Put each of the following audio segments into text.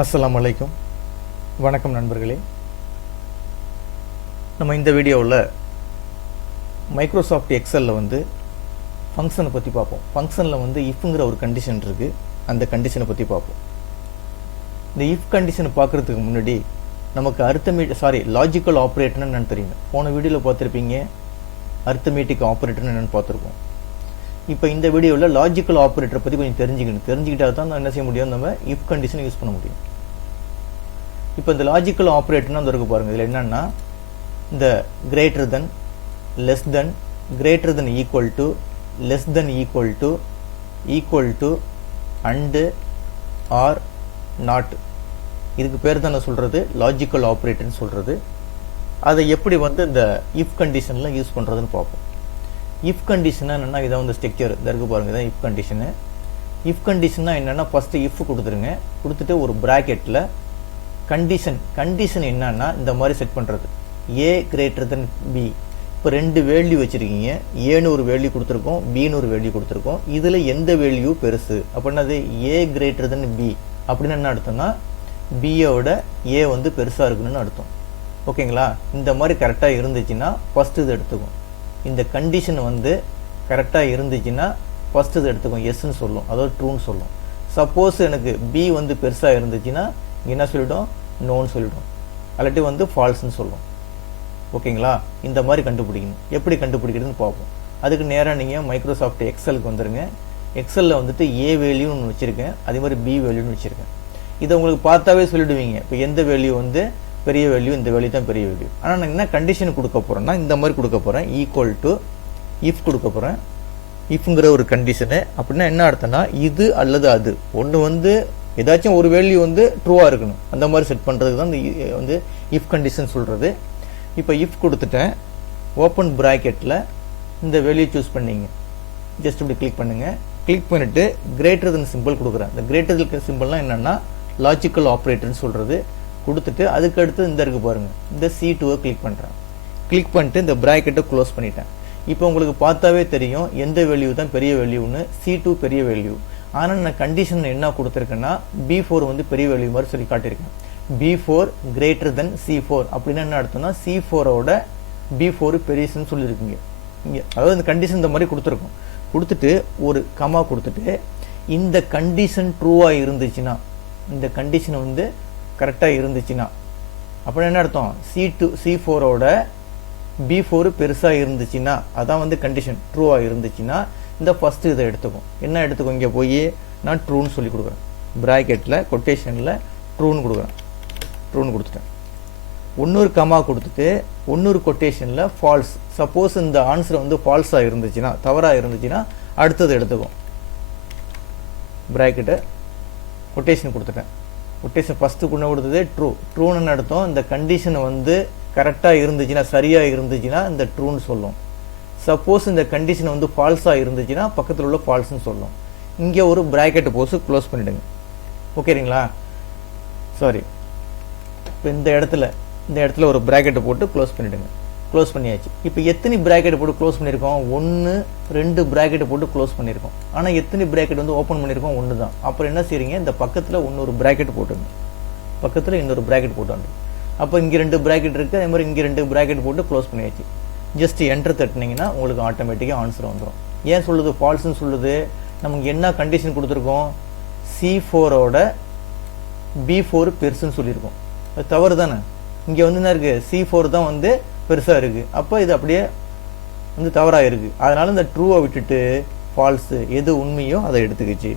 அஸ்ஸலாமு அலைக்கும். வணக்கம் நண்பர்களே. நம்ம இந்த வீடியோவில் மைக்ரோசாஃப்ட் எக்ஸலில் ஃபங்க்ஷனை பற்றி பார்ப்போம். ஃபங்க்ஷனில் இஃப்ங்கிற ஒரு கண்டிஷன் இருக்குது, அந்த கண்டிஷனை பற்றி பார்ப்போம். இந்த இஃப் கண்டிஷனை பார்க்குறதுக்கு முன்னாடி நமக்கு லாஜிக்கல் ஆப்ரேட்டர்னு என்னென்னு தெரியும். போன வீடியோவில் பார்த்துருப்பீங்க, அர்த்தமேட்டிக் ஆப்ரேட்டர்னு என்னென்னு பார்த்துருக்கோம். இப்போ இந்த வீடியோவில் லாஜிக்கல் ஆப்ரேட்டரை பற்றி கொஞ்சம் தெரிஞ்சுக்கிட்டா தான் நான் என்ன செய்ய முடியும், நம்ம இஃப் கண்டிஷனை யூஸ் பண்ண முடியும். இப்போ இந்த லாஜிக்கல் ஆப்ரேட்டர்னா இருக்கு பாருங்கள். இதில் என்னென்னா இந்த greater than, less than, greater than equal to, less than equal to and, or, not, இதுக்கு பேர் தான் நான் சொல்கிறது லாஜிக்கல் ஆப்ரேட்டர்னு சொல்கிறது. அதை எப்படி இந்த இஃப் கண்டிஷனில் யூஸ் பண்ணுறதுன்னு பார்ப்போம். இஃப் கண்டிஷனாக என்னென்னா இதான் ஸ்ட்ரக்சர் இருக்கு பாருங்கள். இதான் இஃப் கண்டிஷனு. இஃப் கண்டிஷனாக என்னென்னா ஃபஸ்ட்டு இஃப் கொடுத்துருங்க, கொடுத்துட்டு ஒரு ப்ராக்கெட்டில் கண்டிஷன் என்னன்னா இந்த மாதிரி செட் பண்ணுறது. A greater than B. இப்போ ரெண்டு வேல்யூ வச்சுருக்கீங்க, ஏன்னு ஒரு வேல்யூ கொடுத்துருக்கோம், பின்னு ஒரு வேல்யூ கொடுத்துருக்கோம். இதில் எந்த வேல்யூ பெருசு அப்படின்னா அது ஏ கிரேட்டர் தென் பி அப்படின்னு என்ன அர்த்தம்னா பியோட ஏ பெருசாக இருக்குன்னு அர்த்தம். ஓகேங்களா? இந்த மாதிரி கரெக்டாக இருந்துச்சுன்னா ஃபஸ்ட்டு இது எடுத்துக்கும். இந்த கண்டிஷன் கரெக்டாக இருந்துச்சுன்னா ஃபஸ்ட்டு இது எடுத்துக்கும், எஸ்ன்னு சொல்லும், அதாவது ட்ரூன்னு சொல்லும். சப்போஸ் எனக்கு பி பெருசாக இருந்துச்சுன்னா என்ன சொல்லிவிடும், நோன்னு சொல்லிவிடும், அல்லாட்டி ஃபால்ஸ்ன்னு சொல்லும். ஓகேங்களா? இந்த மாதிரி கண்டுபிடிக்கணும். எப்படி கண்டுபிடிக்கிறதுன்னு பார்ப்போம். அதுக்கு நேராக நீங்கள் மைக்ரோசாஃப்ட் எக்ஸலுக்கு வந்துடுங்க. எக்ஸலில் ஏ வேல்யூன்னு ஒன்று வச்சுருக்கேன், அதே மாதிரி பி வேல்யூன்னு வச்சுருக்கேன். இதை உங்களுக்கு பார்த்தாவே சொல்லிவிடுவீங்க. இப்போ எந்த வேல்யூ பெரிய வேல்யூ, இந்த வேல்யூ தான் பெரிய வேல்யூ. ஆனால் நான் என்ன கண்டிஷன் கொடுக்க போகிறேன்னா இந்த மாதிரி கொடுக்க போகிறேன். ஈக்குவல் டு இஃப் கொடுக்க போகிறேன். இஃப்ங்கிற ஒரு கண்டிஷனு அப்படின்னா என்ன அர்த்தம்னா இது அல்லது அது ஒன்று ஏதாச்சும் ஒரு வேல்யூ ட்ரூவாக இருக்கணும். அந்த மாதிரி செட் பண்ணுறதுக்கு தான் இந்த இஃப் கண்டிஷன் சொல்கிறது. இப்போ இஃப் கொடுத்துட்டேன், ஓப்பன் ப்ராக்கெட்டில் இந்த வேல்யூ சூஸ் பண்ணிங்க, ஜஸ்ட் இப்படி கிளிக் பண்ணுங்கள். கிளிக் பண்ணிவிட்டு கிரேட்டர் தென் சிம்பிள் கொடுக்குறேன். இந்த கிரேட்டர் தென் சிம்பிள்லாம் என்னென்னா லாஜிக்கல் ஆப்ரேட்டர்னு சொல்கிறது. கொடுத்துட்டு அதுக்கு அடுத்து இந்த இருக்குது பாருங்கள், இந்த C2-வை கிளிக் பண்ணுறேன். கிளிக் பண்ணிட்டு இந்த ப்ராக்கெட்டை க்ளோஸ் பண்ணிட்டேன். இப்போ உங்களுக்கு பார்த்தாவே தெரியும் எந்த வேல்யூ தான் பெரிய வேல்யூன்னு. C2 பெரிய வேல்யூ. ஆனால் நான் கண்டிஷன் என்ன கொடுத்துருக்கேன்னா B4 பெரிய வேல்யூ மாதிரி சொல்லி காட்டியிருக்கேன். B4 கிரேட்டர் தென் C4 அப்படின்னா என்ன அர்த்தம்னா C4ஓட B4 பெரியசுன்னு சொல்லியிருக்கீங்க இங்கே. அதாவது இந்த கண்டிஷன் இந்த மாதிரி கொடுத்துருக்கோம். கொடுத்துட்டு ஒரு கமா கொடுத்துட்டு இந்த கண்டிஷன் ட்ரூவாக இருந்துச்சுன்னா, இந்த கண்டிஷன் கரெக்டாக இருந்துச்சுன்னா அப்படின்னா என்ன அர்த்தம், C4ஓட B4 பெருசாக இருந்துச்சுன்னா, அதான் கண்டிஷன் ட்ரூவாக இருந்துச்சுன்னா இந்த ஃபஸ்ட்டு இதை எடுத்துக்கும். என்ன எடுத்துக்கும், இங்கே போய் நான் ட்ரூன்னு சொல்லி கொடுக்குறேன். ப்ராக்கெட்டில் கொட்டேஷனில் ட்ரூன்னு கொடுக்குறேன். ட்ரூன்னு கொடுத்துட்டேன். இன்னொரு கமா கொடுத்துட்டு இன்னொரு கொட்டேஷனில் ஃபால்ஸ். சப்போஸ் இந்த ஆன்சர் ஃபால்ஸாக இருந்துச்சுன்னா, தவறாக இருந்துச்சுன்னா அடுத்தது எடுத்துக்கும். ப்ராக்கெட்டை கொட்டேஷன் கொடுத்துட்டேன். கொட்டேஷன் ஃபஸ்ட்டு கொண்டு கொடுத்தது ட்ரூ. ட்ரூன்னு அர்த்தம் இந்த கண்டிஷன் கரெக்டாக இருந்துச்சுன்னா, சரியாக இருந்துச்சுன்னா இந்த ட்ரூன்னு சொல்லும். சப்போஸ் இந்த கண்டிஷன் ஃபால்ஸாக இருந்துச்சுன்னா பக்கத்தில் உள்ள ஃபால்ஸ்ன்னு சொல்லும். இங்கே ஒரு ப்ராக்கெட்டை போட்டு க்ளோஸ் பண்ணிவிடுங்க. ஓகேங்களா? சாரி, இப்போ இந்த இடத்துல ஒரு ப்ராக்கெட்டை போட்டு க்ளோஸ் பண்ணிவிடுங்க. க்ளோஸ் பண்ணியாச்சு. இப்போ எத்தனை ப்ராக்கெட்டை போட்டு க்ளோஸ் பண்ணியிருக்கோம், 1 2 ப்ராக்கெட்டை போட்டு க்ளோஸ் பண்ணியிருக்கோம். ஆனால் எத்தனை ப்ராக்கெட் ஓப்பன் பண்ணியிருக்கோம், 1 தான். அப்புறம் என்ன செய்றீங்க, இந்த பக்கத்தில் இன்னொரு ப்ராக்கெட் போட்டுங்க. பக்கத்தில் இன்னொரு ப்ராக்கெட் போட்டாங்க. அப்போ இங்கே 2 ப்ராக்கெட் இருக்குது, அதே மாதிரி இங்கே 2 ப்ராக்கெட் போட்டு க்ளோஸ் பண்ணியாச்சு. ஜஸ்ட் என்டர் தட்டினீங்கன்னா உங்களுக்கு ஆட்டோமேட்டிக்காக ஆன்சர் வந்துடும். ஏன் சொல்லுது ஃபால்ஸ்ன்னு சொல்லுது, நமக்கு என்ன கண்டிஷன் கொடுத்துருக்கோம், C4ஓட B4 பெருசுன்னு சொல்லியிருக்கோம். அது தவறு தானே. இங்கே என்ன இருக்குது, C4 தான் பெருசாக இருக்குது. அப்போ இது அப்படியே தவறாக இருக்குது. அதனால் இந்த ட்ரூவை விட்டுட்டு ஃபால்ஸு எது உண்மையோ அதை எடுத்துக்கிச்சு.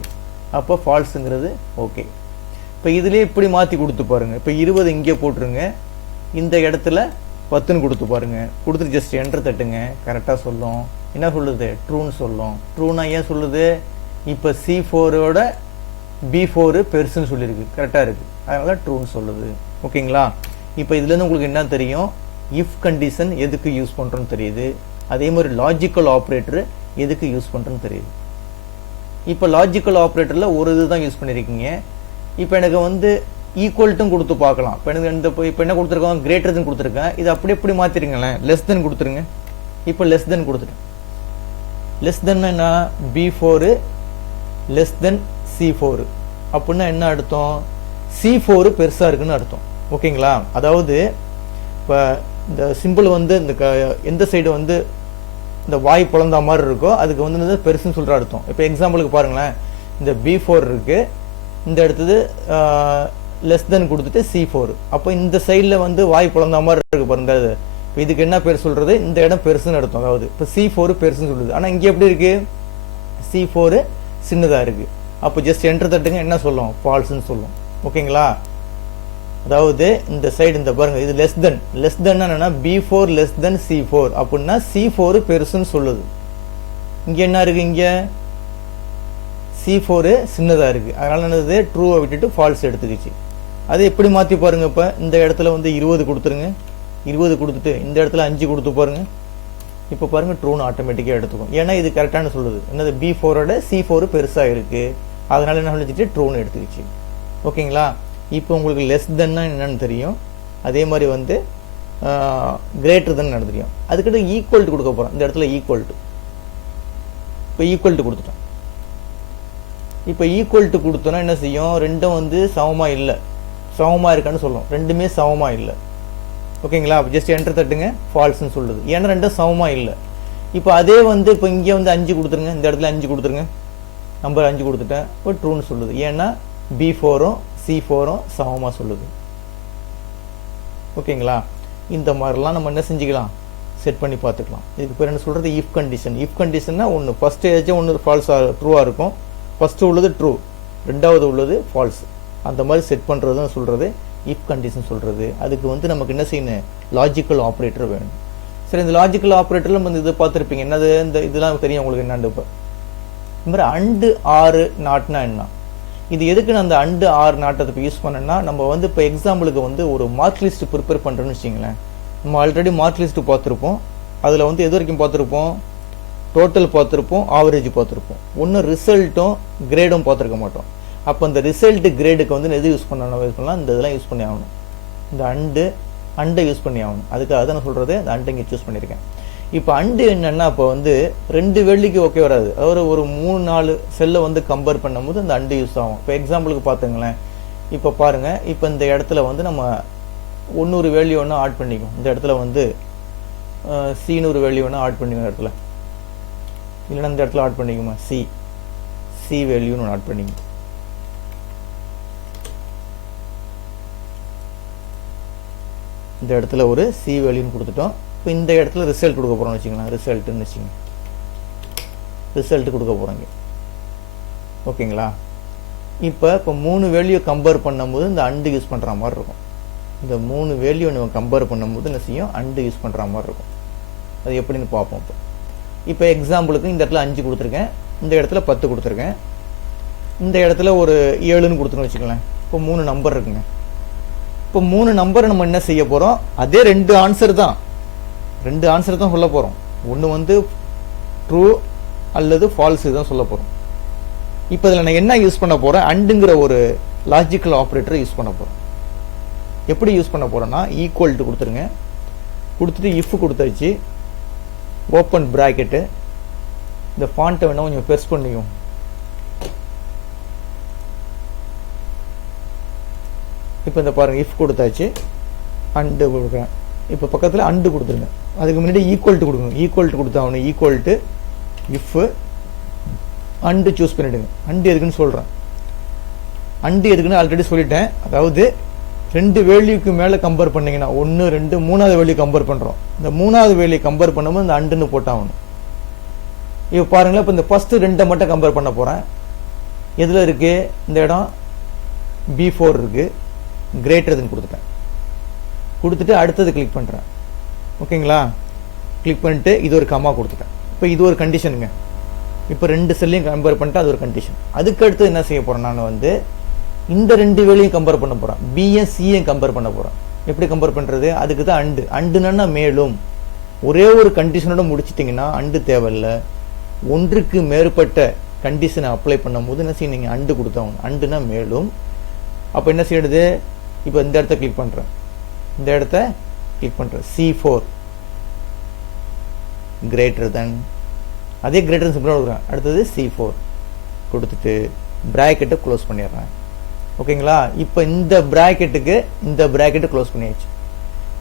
அப்போ ஃபால்ஸுங்கிறது ஓகே. இப்போ இதிலே இப்படி மாற்றி கொடுத்து பாருங்கள். இப்போ 20 இங்கே போட்டுருங்க, இந்த இடத்துல 10ன்னு கொடுத்து பாருங்கள். கொடுத்துட்டு ஜஸ்ட் என்டர் தட்டுங்க. கரெக்டாக சொல்லும். என்ன சொல்லுது, ட்ரூன்னு சொல்லும். ட்ரூனா ஏன் சொல்லுது, இப்போ C4ஓட B4 பெருசுன்னு சொல்லியிருக்கு, கரெக்டாக இருக்குது, அதனால் ட்ரூன்னு சொல்லுது. ஓகேங்களா? இப்போ இதுலேருந்து உங்களுக்கு என்ன தெரியும், இஃப் கண்டிஷன் எதுக்கு யூஸ் பண்ணுறோன்னு தெரியுது. அதே மாதிரி லாஜிக்கல் ஆப்ரேட்டர் எதுக்கு யூஸ் பண்ணுறோன்னு தெரியுது. இப்போ லாஜிக்கல் ஆப்ரேட்டரில் ஒரு இது தான் யூஸ் பண்ணியிருக்கீங்க. இப்போ எனக்கு ஈக்குவல்ட்டும் கொடுத்து பார்க்கலாம். இப்போ எனக்கு இப்போ என்ன கொடுத்துருக்கோம், கிரேட்டர் தென் கொடுத்துருக்கேன். இது எப்படி மாற்றிருங்களேன், லெஸ் தென் கொடுத்துருங்க. இப்போ லெஸ் தென் கொடுத்துட்டேன். லெஸ் தென் என்ன, B4 லெஸ் தென் C4 அப்படின்னா என்ன அர்த்தம், C4 பெருசாக இருக்குன்னு அர்த்தம். ஓகேங்களா? அதாவது இப்போ இந்த சிம்பிள் வந்து இந்த எந்த சைடு வந்து இந்த வாய் பிளந்தா மாதிரி இருக்கோ அதுக்கு வந்து பெருசுன்னு சொல்கிற அர்த்தம். இப்போ எக்ஸாம்பிளுக்கு பாருங்களேன், இந்த B4 இருக்குது, இந்த இடத்துது லெஸ் தென் கொடுத்துட்டு C4. அப்போ இந்த சைடில் வந்து வாய் பிளந்தா மாதிரி இருக்குது பாருங்க. அது இப்போ இதுக்கு என்ன பேர் சொல்கிறது? இந்த இடம் பெருசுன்னு அர்த்தம். அதாவது இப்போ C4 பெருசுன்னு சொல்லுது. ஆனால் இங்கே எப்படி இருக்குது? C4 சின்னதாக இருக்குது. அப்போ ஜஸ்ட் என்டர் தட்டுங்க, என்ன சொல்லும்? ஃபால்ஸ்ன்னு சொல்லும். ஓகேங்களா? அதாவது இந்த சைடு இந்த பாருங்க, இது லெஸ் தென் என்னன்னா B4 லெஸ் தென் C4 அப்படின்னா C4 பெருசுன்னு சொல்லுது. இங்கே என்ன இருக்கு? இங்கே C4 சின்னதாக இருக்கு. அதனால என்னது? ட்ரூவை விட்டுட்டு ஃபால்ஸ் எடுத்துக்கிச்சு. அது எப்படி மாற்றி பாருங்க. இப்போ இந்த இடத்துல வந்து 20 கொடுத்துருங்க, 20 கொடுத்துட்டு இந்த இடத்துல 5 கொடுத்து பாருங்க. இப்போ பாருங்க ட்ரூன்னு ஆட்டோமேட்டிக்காக எடுத்துக்கும். ஏன்னா இது கரெக்டான சொல்லுது. என்னது? B4ஓட C4 பெருசாக இருக்கு, அதனால என்ன சொல்லிச்சுட்டு ட்ரூன்னு எடுத்துக்கிச்சு. ஓகேங்களா? இப்போ உங்களுக்கு லெஸ் தென்னா என்னன்னு தெரியும், அதே மாதிரி வந்து கிரேட்டர் தென் என்ன தெரியும். அதுக்கிட்ட ஈக்குவல் டு கொடுக்க போகிறோம். இந்த இடத்துல ஈக்குவல் டு, இப்போ ஈக்குவல் டு கொடுத்துட்டோம். இப்போ ஈக்குவல் டு கொடுத்தோன்னா என்ன செய்யும்? ரெண்டும் வந்து சமமாக இல்லை, சமமாக இருக்கான்னு சொல்லும். ரெண்டுமே சமமாக இல்லை. ஓகேங்களா? அப்போ ஜஸ்ட் என்டர் தட்டுங்க, ஃபால்ஸ்ன்னு சொல்லுது. ஏன்னா ரெண்டும் சமமாக இல்லை. இப்போ அதே வந்து இப்போ இங்கே வந்து 5 கொடுத்துருங்க, இந்த இடத்துல 5 கொடுத்துருங்க, நம்பர் 5 கொடுத்துட்டேன், இப்போ ட்ரூன்னு சொல்லுது. ஏன்னா B4ம் C4ம் சமமாக சொல்லுது. ஓகேங்களா? இந்த மாதிரிலாம் நம்ம என்ன செஞ்சுக்கலாம்? செட் பண்ணி பார்த்துக்கலாம். இதுக்கு பேர் என்ன சொல்கிறது? If condition. இஃப் கண்டிஷன்னா ஒன்று ஃபஸ்ட்டு ஏதாச்சும் ஒன்று ஃபால்ஸாக ட்ரூவாக இருக்கும். ஃபஸ்ட்டு உள்ளது ட்ரூ, ரெண்டாவது உள்ளது ஃபால்ஸ். அந்த மாதிரி செட் பண்ணுறது தான் சொல்கிறது இஃப் கண்டிஷன் சொல்கிறது. அதுக்கு வந்து நமக்கு என்ன செய்யணும்? லாஜிக்கல் ஆப்ரேட்டர் வேணும். சரி, இந்த லாஜிக்கல் ஆப்ரேட்டரில் நம்ம இது பார்த்துருப்பீங்க. என்னது? இந்த இதெல்லாம் தெரியும் உங்களுக்கு என்னண்டு. இப்போ இந்த மாதிரி அண்டு ஆறு நாட்னா என்ன? இது எதுக்கு நான் அந்த அண்டு ஆர் நாட்டத்தை யூஸ் பண்ணேன்னா, நம்ம வந்து இப்போ எக்ஸாம்பிளுக்கு வந்து ஒரு மார்க் லிஸ்ட் ப்ரிப்பேர் பண்ணுறேன்னு வச்சிங்களேன். நம்ம ஆல்ரெடி மார்க் லிஸ்ட்டு பார்த்துருப்போம். அதில் வந்து எது வரைக்கும் பார்த்துருப்போம்? டோட்டல் பார்த்துருப்போம், ஆவரேஜ் பார்த்துருப்போம். ஒன்றும் ரிசல்ட்டும் கிரேடும் பார்த்துருக்க மாட்டோம். அப்போ இந்த ரிசல்ட் கிரேடுக்கு வந்து எது யூஸ் பண்ணலாம்? இந்த இதெல்லாம் யூஸ் பண்ணி ஆகணும். இந்த அண்டை யூஸ் பண்ணி ஆகணும். அதுக்காக தான் நான் சொல்கிறது, அந்த அண்டை இங்கே சூஸ் பண்ணியிருக்கேன். இப்போ அண்டு என்னென்னா, இப்போ வந்து 2 வேல்யூக்கு ஓகே வராது. அதாவது ஒரு 3-4 செல்லை வந்து கம்பேர் பண்ணும்போது அந்த அண்டு யூஸ் ஆகும். இப்போ எக்ஸாம்பிளுக்கு பார்த்துங்களேன். இப்போ பாருங்கள், இப்போ இந்த இடத்துல வந்து நம்ம 100 வேல்யூ ஒன்று ஆட் பண்ணிக்கும். இந்த இடத்துல வந்து C100 வேல்யூ ஒன்று ஆட் பண்ணிக்கும். இடத்துல இல்லைன்னா இந்த இடத்துல ஆட் பண்ணிக்குமா? சி வேல்யூன்னு ஒன்று ஆட் பண்ணிக்கும். இந்த இடத்துல ஒரு சி வேல்யூன்னு கொடுத்துட்டோம். இப்போ இந்த இடத்துல ரிசல்ட் கொடுக்க போகிறோம்னு வச்சுக்கலாம். ரிசல்ட்டுன்னு வச்சுங்க, ரிசல்ட் கொடுக்க போகிறோங்க. ஓகேங்களா? இப்போ 3 வேல்யூ கம்பேர் பண்ணும்போது இந்த அண்டு யூஸ் பண்ணுற மாதிரி இருக்கும். இந்த 3 வேல்யூ நம்ம கம்பேர் பண்ணும்போது என்ன செய்யும்? அண்டு யூஸ் பண்ணுற மாதிரி இருக்கும். அது எப்படின்னு பார்ப்போம். இப்போ எக்ஸாம்பிளுக்கு இந்த இடத்துல 5 கொடுத்துருக்கேன், இந்த இடத்துல 10 கொடுத்துருக்கேன், இந்த இடத்துல ஒரு 7ன்னு கொடுத்துருன்னு வச்சுக்கலாம். இப்போ 3 நம்பர் இருக்குங்க. இப்போ 3 நம்பர் நம்ம என்ன செய்ய போகிறோம்? அதே 2 ஆன்சர் தான், 2 ஆன்சர் தான் சொல்ல போகிறோம். ஒன்று வந்து ட்ரூ அல்லது ஃபால்ஸ் தான் சொல்ல போகிறோம். இப்போ இதில் நான் என்ன யூஸ் பண்ண போகிறேன்? அண்டுங்கிற ஒரு லாஜிக்கல் ஆப்ரேட்டரை யூஸ் பண்ண போகிறோம். எப்படி யூஸ் பண்ண போகிறோன்னா, ஈக்குவல் டு கொடுத்துருங்க, கொடுத்துட்டு இஃப் கொடுத்தாச்சு, ஓப்பன் ப்ராக்கெட்டு, இந்த ஃபாண்ட்டை வேணால் கொஞ்சம் பெருசு பண்ணிக்கும். இப்போ இந்த பாருங்கள், இஃப் கொடுத்தாச்சு, அண்டு கொடுக்குறேன். இப்போ பக்கத்தில் அண்டு கொடுத்துருங்க. அதுக்கு முன்னாடி ஈக்குவல் டு கொடுக்கணும். ஈக்குவல் டு கொடுத்தா அவனு equal to if and choose பண்ணிவிடுங்க. அண்டு எதுக்குன்னு சொல்கிறேன். அண்டு எதுக்குன்னு ஆல்ரெடி சொல்லிட்டேன். அதாவது 2 வேல்யூக்கு மேலே கம்பேர் பண்ணிங்கன்னா 1, 2, 3வது வேல்யூ கம்பேர் பண்ணுறோம். இந்த 3வது வேல்யூ கம்பேர் பண்ணும்போது இந்த அண்டுன்னு போட்டாகணும். இப்போ பாருங்களேன், இப்போ இந்த ஃபஸ்ட்டு 2 மட்டும் கம்பேர் பண்ண போகிறேன். எதில் இருக்குது? இந்த இடம் B4 இருக்குது, கிரேட்டர் தென் கொடுத்துட்டேன். கொடுத்துட்டு அடுத்தது கிளிக் பண்ணுறேன். ஓகேங்களா? கிளிக் பண்ணிட்டு இது ஒரு கம்மா கொடுத்துட்டேன். இப்போ இது ஒரு கண்டிஷனுங்க. இப்போ 2 செல்லையும் கம்பேர் பண்ணிட்டு அது ஒரு கண்டிஷன். அதுக்கு அடுத்து என்ன செய்ய போகிறேன்? நான் வந்து இந்த 2 வேலையும் கம்பேர் பண்ண போகிறேன். பியும் சியும் கம்பேர் பண்ண போகிறேன். எப்படி கம்பேர் பண்ணுறது? அதுக்கு தான் அண்டு. அண்டுனா மேலும். ஒரே ஒரு கண்டிஷனோட முடிச்சிட்டிங்கன்னா அண்டு தேவையில்லை. ஒன்றுக்கு மேற்பட்ட கண்டிஷனை அப்ளை பண்ணும்போது என்ன செய்ய? நீங்கள் அண்டு கொடுத்தாங்க. அண்டுனா மேலும். அப்போ என்ன செய்யறது? இப்போ இந்த இடத்த கிளிக் பண்ணுறேன், இந்த இடத்த கிளிக் பண்ணுறேன். C4 கிரேட்டர் தென், அதே கிரேட்டர் தென் சிம்பிளாக கொடுக்குறேன். அடுத்தது C4 கொடுத்துட்டு ப்ராக்கெட்டை க்ளோஸ் பண்ணிடுறேன். ஓகேங்களா? இப்போ இந்த ப்ராக்கெட்டுக்கு இந்த ப்ராக்கெட்டு க்ளோஸ் பண்ணியாச்சு.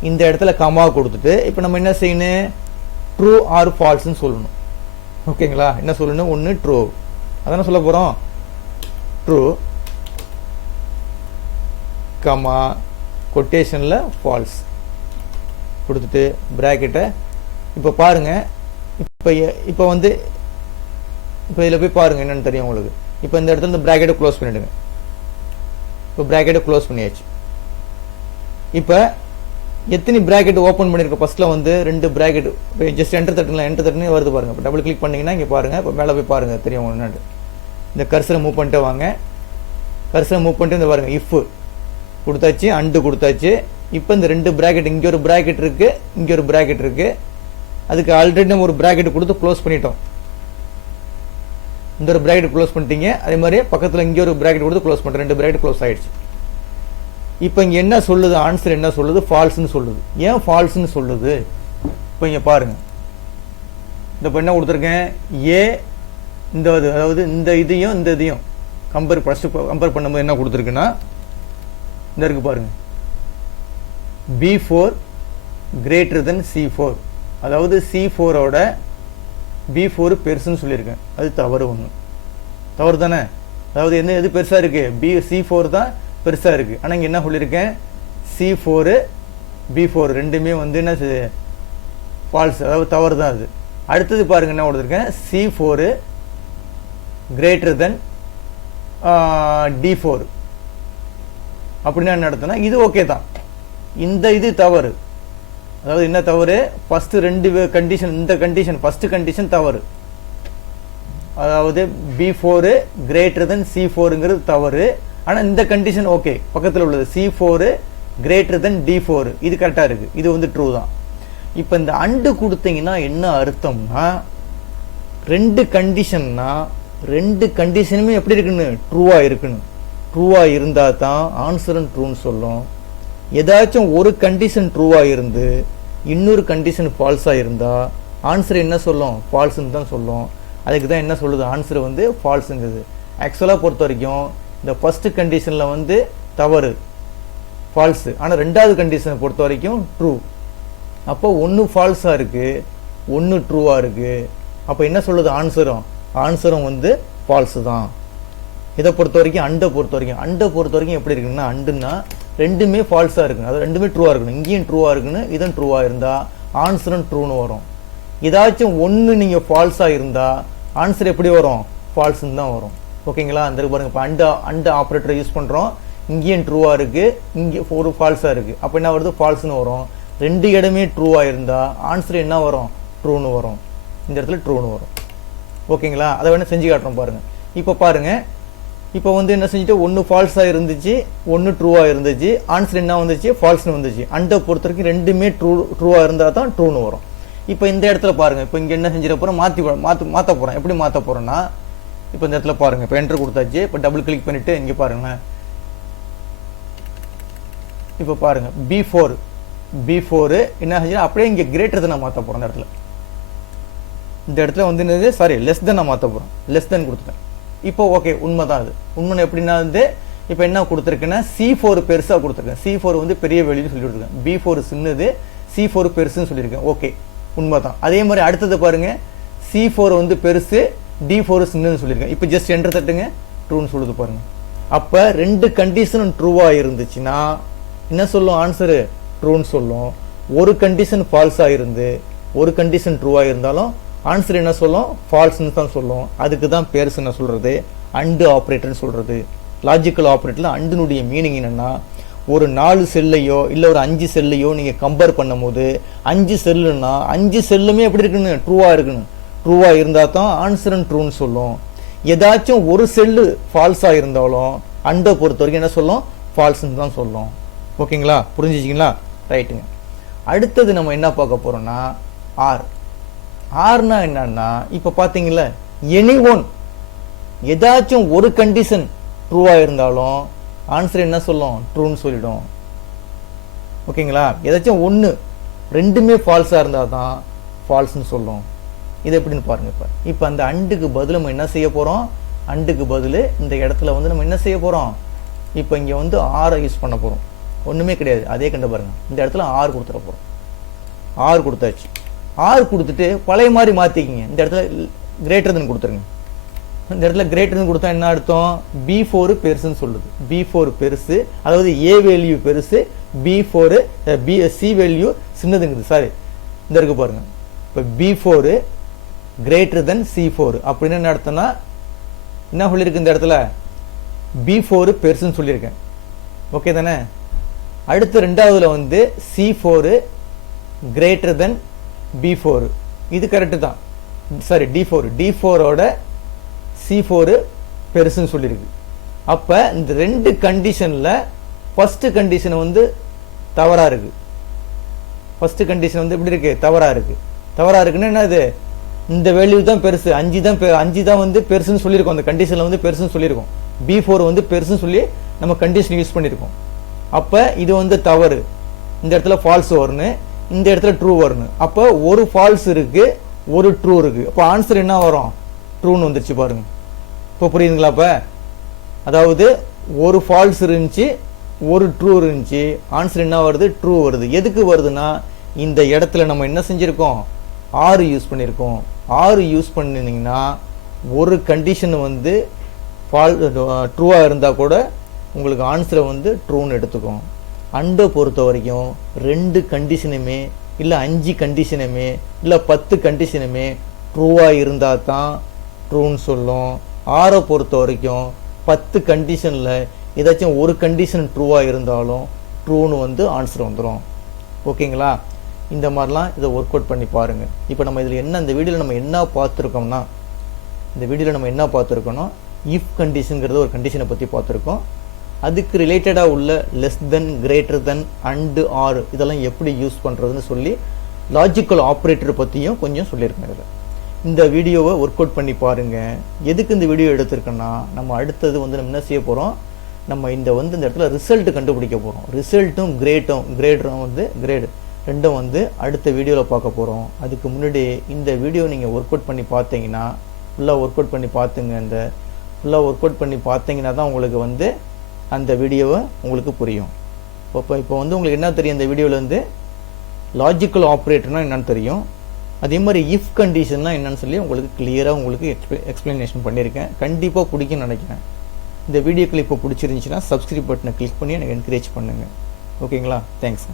இந்த இடத்துல கமா கொடுத்துட்டு இப்போ நம்ம என்ன செய்யணும்? ட்ரூ ஆர் ஃபால்ஸ்ன்னு சொல்லணும். ஓகேங்களா? என்ன சொல்லணும்? ஒன்று ட்ரூ, அதான சொல்ல போகிறோம். ட்ரூ கமா கொட்டேஷனில் ஃபால்ஸ் கொடுத்துட்டு ப்ராக்கெட்டை இப்போ பாருங்கள். இப்போ வந்து இப்போ இதில் போய் பாருங்கள் என்னென்னு தெரியும் உங்களுக்கு. இப்போ இந்த இடத்துல இந்த ப்ராக்கெட்டை க்ளோஸ் பண்ணிவிடுங்க. இப்போ ப்ராக்கெட்டை க்ளோஸ் பண்ணியாச்சு. இப்போ எத்தனை ப்ராக்கெட் ஓப்பன் பண்ணியிருக்கோம்? ஃபஸ்ட்டில் வந்து 2 ப்ராக்கெட் ஜஸ்ட் என்டர் தட்டுங்களா, என்டர் தட்டுன்னு வருது பாருங்கள். இப்போ டபுள் கிளிக் பண்ணிங்கன்னா இங்கே பாருங்கள். இப்போ மேலே போய் பாருங்கள் தெரியும் என்னென்னு. இந்த கர்சரை மூவ் பண்ணிட்டு வாங்க. கர்சரை மூவ் பண்ணிட்டு இந்த பாருங்கள் இஃப் கொடுத்தாச்சு, அண்டு கொடுத்தாச்சு. இப்போ இந்த 2 ப்ராக்கெட், இங்கே ஒரு ப்ராக்கெட் இருக்குது, இங்கே ஒரு ப்ராக்கெட் இருக்குது. அதுக்கு ஆல்ரெடி நம்ம ஒரு ப்ராக்கெட் கொடுத்து க்ளோஸ் பண்ணிட்டோம். இந்த ஒரு ப்ராக்கெட் க்ளோஸ் பண்ணிட்டீங்க. அதே மாதிரி பக்கத்தில் இங்கே ஒரு ப்ராக்கெட் கொடுத்து க்ளோஸ் பண்ணுறேன். 2 ப்ராக்கெட் க்ளோஸ் ஆகிடுச்சு. இப்போ இங்கே என்ன சொல்லுது? ஆன்சர் என்ன சொல்லுது? ஃபால்ஸ்ன்னு சொல்லுது. ஏன் ஃபால்ஸ்ன்னு சொல்லுது? இப்போ இங்கே பாருங்கள். இப்போ என்ன கொடுத்துருக்கேன்? ஏ இந்த அதாவது இந்த இதையும் இந்த இதையும் ஃபஸ்ட்டு கம்பேர் பண்ணும்போது என்ன கொடுத்துருக்குன்னா இந்த இருக்கு பாருங்க, B4 greater than C4, அதாவது C4ஓட B4 பெருசுன்னு சொல்லியிருக்கேன். அது தவறு. ஒன்று தவறு தானே? அதாவது எது பெருசாக இருக்குது? C4 தான் பெருசாக இருக்குது. ஆனால் இங்கே என்ன சொல்லியிருக்கேன்? C4 B4 ரெண்டுமே வந்து என்ன ஃபால்ஸ், அதாவது தவறு தான் அது. அடுத்தது பாருங்கள் என்ன கொடுத்துருக்கேன்? C4 greater than D4 அப்படின்னா என்ன நடத்தினா இது ஓகே தான். இந்த இது தவறு. அதாவது என்ன தவறு? ஃபர்ஸ்ட் 2 கண்டிஷன், இந்த கண்டிஷன் ஃபர்ஸ்ட் கண்டிஷன் தவறு. அதாவது B4 greater than C4ங்கிறது தவறு. ஆனால் இந்த கண்டிஷன் ஓகே, பக்கத்தில் உள்ளது C4 greater than D4 இது கரெக்டாக இருக்குது. இது வந்து ட்ரூ தான். இப்போ இந்த அண்டு கொடுத்தீங்கன்னா என்ன அர்த்தம்னா 2 கண்டிஷன்னா 2 கண்டிஷனுமே எப்படி இருக்குன்னு? ட்ரூவாக இருக்கணும். ட்ரூவாக இருந்தால் தான் ஆன்சரும் ட்ரூன்னு சொல்லும். ஏதாச்சும் ஒரு கண்டிஷன் ட்ரூவாக இருந்து இன்னொரு கண்டிஷன் ஃபால்ஸாக இருந்தால் ஆன்சர் என்ன சொல்லும்? ஃபால்ஸுன்னு தான் சொல்லும். அதுக்கு தான் என்ன சொல்லுது? ஆன்சர் வந்து ஃபால்ஸுங்குது. ஆக்சுவலாக பொறுத்த வரைக்கும் இந்த ஃபஸ்ட்டு கண்டிஷனில் வந்து தவறு, ஃபால்ஸு. ஆனால் 2வது கண்டிஷனை பொறுத்த வரைக்கும் ட்ரூ. அப்போ ஒன்று ஃபால்ஸாக இருக்குது, ஒன்று ட்ரூவாக இருக்குது. அப்போ என்ன சொல்லுது? ஆன்சரும் வந்து ஃபால்ஸு தான். இதை பொறுத்த வரைக்கும் அண்டை பொறுத்த வரைக்கும் எப்படி இருக்குன்னா, அண்டுன்னா ரெண்டுமே ஃபால்ஸாக இருக்குன்னு, அது ரெண்டுமே ட்ரூவாக இருக்கணும். இங்கேயும் ட்ரூவாக இருக்குன்னு, இதுவும் ட்ரூவாக இருந்தால் ஆன்சரும் ட்ரூன்னு வரும். ஏதாச்சும் ஒன்று நீங்கள் ஃபால்ஸாக இருந்தால் ஆன்சர் எப்படி வரும்? ஃபால்ஸுன்னு தான் வரும். ஓகேங்களா? அந்த பாருங்க, இப்போ அண்டு ஆப்ரேட்டரை யூஸ் பண்ணுறோம். இங்கேயும் ட்ரூவாக இருக்குது, இங்கே ஒரு ஃபால்ஸாக இருக்குது. அப்போ என்ன வருது? ஃபால்ஸ்னு வரும். 2 இடமே ட்ரூவாக இருந்தால் ஆன்சர் என்ன வரும்? ட்ரூன்னு வரும். இந்த இடத்துல ட்ரூன்னு வரும். ஓகேங்களா? அதை வேணால் செஞ்சு காட்டுறோம் பாருங்கள். இப்போ பாருங்கள், இப்போ வந்து என்ன செஞ்சுட்டு ஒன்று ஃபால்ஸாக இருந்துச்சு, ஒன்று ட்ரூவாக இருந்துச்சு. ஆன்சர் என்ன வந்துச்சு? ஃபால்ஸ்னு வந்துச்சு. அண்டை பொறுத்த வரைக்கும் ரெண்டுமே ட்ரூவாக இருந்தால் தான் ட்ரூன்னு வரும். இப்போ இந்த இடத்துல பாருங்கள், இப்போ இங்கே என்ன செஞ்சிட போகிறோம்? மாற்ற போகிறோம். எப்படி மாற்ற போகிறோன்னா, இப்போ இந்த இடத்துல பாருங்கள், இப்போ என்டர் கொடுத்தாச்சு. இப்போ டபுள் கிளிக் பண்ணிவிட்டு இங்கே பாருங்களேன். இப்போ பாருங்கள், B4 என்ன செஞ்சு அப்படியே இங்கே கிரேட்டர் தான் மாற்ற போகிறோம். இந்த இடத்துல வந்து என்னது? சாரி, லெஸ் தென் மாற்ற போகிறோம். லெஸ் தென் கொடுத்துட்டேன். இப்போ ஓகே, உண்மை தான் அது. உண்மை எப்படின்னா வந்து இப்போ என்ன கொடுத்துருக்கேன்னா C4 பெருசாக கொடுத்துருக்கேன். C4 வந்து பெரிய வெளின்னு சொல்லி கொடுத்துருக்கேன். B4 சின்னது, C4 பெருசுன்னு சொல்லியிருக்கேன். ஓகே, உண்மை தான். அதே மாதிரி அடுத்தது பாருங்கள், C4 வந்து பெருசு, D4 சின்னதுன்னு சொல்லியிருக்கேன். இப்போ ஜஸ்ட் என்டர் தட்டுங்க, ட்ரூன்னு சொல்லுது பாருங்கள். அப்போ 2 கண்டிஷனும் ட்ரூவாக இருந்துச்சுன்னா என்ன சொல்லும்? ஆன்சரு ட்ரூன்னு சொல்லும். ஒரு கண்டிஷன் ஃபால்ஸாக இருந்து ஒரு கண்டிஷன் ட்ரூவாக இருந்தாலும் ஆன்சர் என்ன சொல்லும்? ஃபால்ஸ்ன்னு தான் சொல்லும். அதுக்கு தான் பேர்ஸ் என்ன சொல்கிறது? அண்டு ஆப்ரேட்டர்னு சொல்கிறது. லாஜிக்கல் ஆப்ரேட்டரில் அண்டுனுடைய மீனிங் என்னென்னா, ஒரு 4 செல்லையோ இல்லை ஒரு 5 செல்லையோ நீங்கள் கம்பேர் பண்ணும் போது 5 செல்லுன்னா 5 செல்லுமே எப்படி இருக்குன்னு? ட்ரூவாக இருக்குன்னு. ட்ரூவாக இருந்தால் தான் ஆன்சரும் ட்ரூன்னு சொல்லும். ஏதாச்சும் ஒரு செல்லு ஃபால்ஸாக இருந்தாலும் அண்டை பொறுத்த வரைக்கும் என்ன சொல்லும்? ஃபால்ஸ்ன்னு தான் சொல்லும். ஓகேங்களா? புரிஞ்சிச்சிங்களா? ரைட்டுங்க. அடுத்தது நம்ம என்ன பார்க்க போகிறோம்னா ஆர்னா என்னன்னா, இப்போ பார்த்தீங்களா, எனி ஒன் ஏதாச்சும் ஒரு கண்டிஷன் ட்ரூவாக இருந்தாலும் ஆன்சர் என்ன சொல்லும்? ட்ரூன்னு சொல்லிடும். ஓகேங்களா? ஏதாச்சும் ஒன்று ரெண்டுமே ஃபால்ஸாக இருந்தால் தான் ஃபால்ஸ்ன்னு சொல்லும். இது எப்படின்னு பாருங்கள். இப்போ அந்த அண்டுக்கு பதில் நம்ம என்ன செய்ய போகிறோம்? அண்டுக்கு பதில் இந்த இடத்துல வந்து நம்ம என்ன செய்ய போகிறோம்? இப்போ இங்கே வந்து ஆரை யூஸ் பண்ண போகிறோம். ஒன்றுமே கிடையாது, அதே கண்டு பாருங்கள். இந்த இடத்துல 6 கொடுத்துட போகிறோம். 6 கொடுத்தாச்சு. 6 கொடுத்துட்டு பழைய மாதிரி மாற்றிக்கிங்க. இந்த இடத்துல கிரேட்டர் தென் கொடுத்துருங்க. இந்த இடத்துல கிரேட்டர் தென் கொடுத்தா என்ன அர்த்தம்? B4 பெருசுன்னு சொல்லுது. B4 பெருசு, அதாவது A வேல்யூ பெருசு, B4 C வேல்யூ சின்னதுங்குது. சாரி, இந்த இருக்கு பாருங்க. இப்போ B4 கிரேட்டர் தென் C4 அப்படின்னு என்ன அர்த்தம்னா என்ன சொல்லியிருக்கு? இந்த இடத்துல B4 பெருசுன்னு சொல்லியிருக்கேன். ஓகே தானே? அடுத்து ரெண்டாவதுல வந்து C4 கிரேட்டர் தென் B4. இது கரெக்டு தான். சாரி, D4ஓட C4 பெருசுன்னு சொல்லியிருக்கு. அப்போ இந்த ரெண்டு கண்டிஷனில் ஃபர்ஸ்ட் கண்டிஷன் வந்து தவறாக இருக்கு. ஃபர்ஸ்ட் கண்டிஷன் வந்து எப்படி இருக்கு? தவறாக இருக்கு. தவறாக இருக்குன்னு என்னது? இந்த வேல்யூ தான் பெருசு, 5 தான் வந்து பெருசுன்னு சொல்லியிருக்கோம். அந்த கண்டிஷனில் வந்து பெருசுன்னு சொல்லியிருக்கோம். B4 வந்து பெருசுன்னு சொல்லி நம்ம கண்டிஷன் யூஸ் பண்ணியிருக்கோம். அப்போ இது வந்து தவறு. இந்த இடத்துல ஃபால்ஸ் வரணும், இந்த இடத்துல ட்ரூ வரணும். அப்போ ஒரு ஃபால்ஸ் இருக்கு, ஒரு ட்ரூ இருக்கு. அப்போ ஆன்சர் என்ன வரும்? ட்ரூன்னு வந்துருச்சு பாருங்க. இப்போ புரியுதுங்களா? அப்போ அதாவது ஒரு ஃபால்ஸ் இருந்துச்சு, ஒரு ட்ரூ இருந்துச்சு. ஆன்சர் என்ன வருது? ட்ரூ வருது. எதுக்கு வருதுன்னா இந்த இடத்துல நம்ம என்ன செஞ்சுருக்கோம்? 6 யூஸ் பண்ணியிருக்கோம். 6 யூஸ் பண்ணினீங்கன்னா ஒரு கண்டிஷன் வந்து ட்ரூவாக இருந்தால் கூட உங்களுக்கு ஆன்சரை வந்து ட்ரூன்னு எடுத்துக்கும். அண்டை பொறுத்த வரைக்கும் 2 கண்டிஷனுமே இல்லை 5 கண்டிஷனுமே இல்லை 10 கண்டிஷனுமே ட்ரூவாக இருந்தால் தான் ட்ரூன்னு சொல்லும். 6 பொறுத்த வரைக்கும் 10 கண்டிஷனில் ஏதாச்சும் ஒரு கண்டிஷன் ட்ரூவாக இருந்தாலும் ட்ரூன்னு வந்து ஆன்சர் வந்துடும். ஓகேங்களா? இந்த மாதிரிலாம் இதை ஒர்க் அவுட் பண்ணி பாருங்கள். இப்போ நம்ம இதில் என்ன, இந்த வீடியோவில் நம்ம என்ன பார்த்துருக்கோம்னா, இஃப் கண்டிஷனுங்கிறது ஒரு கண்டிஷனை பற்றி பார்த்துருக்கோம். அதுக்கு ரிலேட்டடாக உள்ள less than, greater than, and, or இதெல்லாம் எப்படி யூஸ் பண்ணுறதுன்னு சொல்லி லாஜிக்கல் ஆப்ரேட்டர் பற்றியும் கொஞ்சம் சொல்லியிருக்கேன். இதில் இந்த வீடியோவை ஒர்க் அவுட் பண்ணி பாருங்கள். எதுக்கு இந்த வீடியோ எடுத்திருக்கேன்னா, நம்ம அடுத்தது வந்து நம்ம என்ன செய்ய போகிறோம்? நம்ம இந்த இடத்துல ரிசல்ட் கண்டுபிடிக்க போகிறோம். ரிசல்ட்டும் கிரேடும் வந்து கிரேடு ரெண்டும் வந்து அடுத்த வீடியோவில் பார்க்க போகிறோம். அதுக்கு முன்னாடி இந்த வீடியோ நீங்கள் ஒர்க் அவுட் பண்ணி பார்த்தீங்கன்னா, ஃபுல்லாக ஒர்க் அவுட் பண்ணி பார்த்துங்க. தான் உங்களுக்கு வந்து அந்த வீடியோவை உங்களுக்கு புரியும். இப்போ வந்து உங்களுக்கு என்ன தெரியும்? இந்த வீடியோவில் வந்து லாஜிக்கல் ஆப்ரேட்டர்னால் என்னென்னு தெரியும். அதே மாதிரி இஃப் கண்டிஷன்லாம் என்னன்னு சொல்லி உங்களுக்கு கிளியராக உங்களுக்கு எக்ஸ்பிளனேஷன் பண்ணியிருக்கேன். கண்டிப்பாக பிடிக்கும்னு நினைக்கிறேன். இந்த வீடியோ கிளிப்பை பிடிச்சிருந்துச்சின்னா சப்ஸ்கிரைப் பட்டனை கிளிக் பண்ணி எனக்கு என்கரேஜ் பண்ணுங்கள். ஓகேங்களா? தேங்க்ஸ்.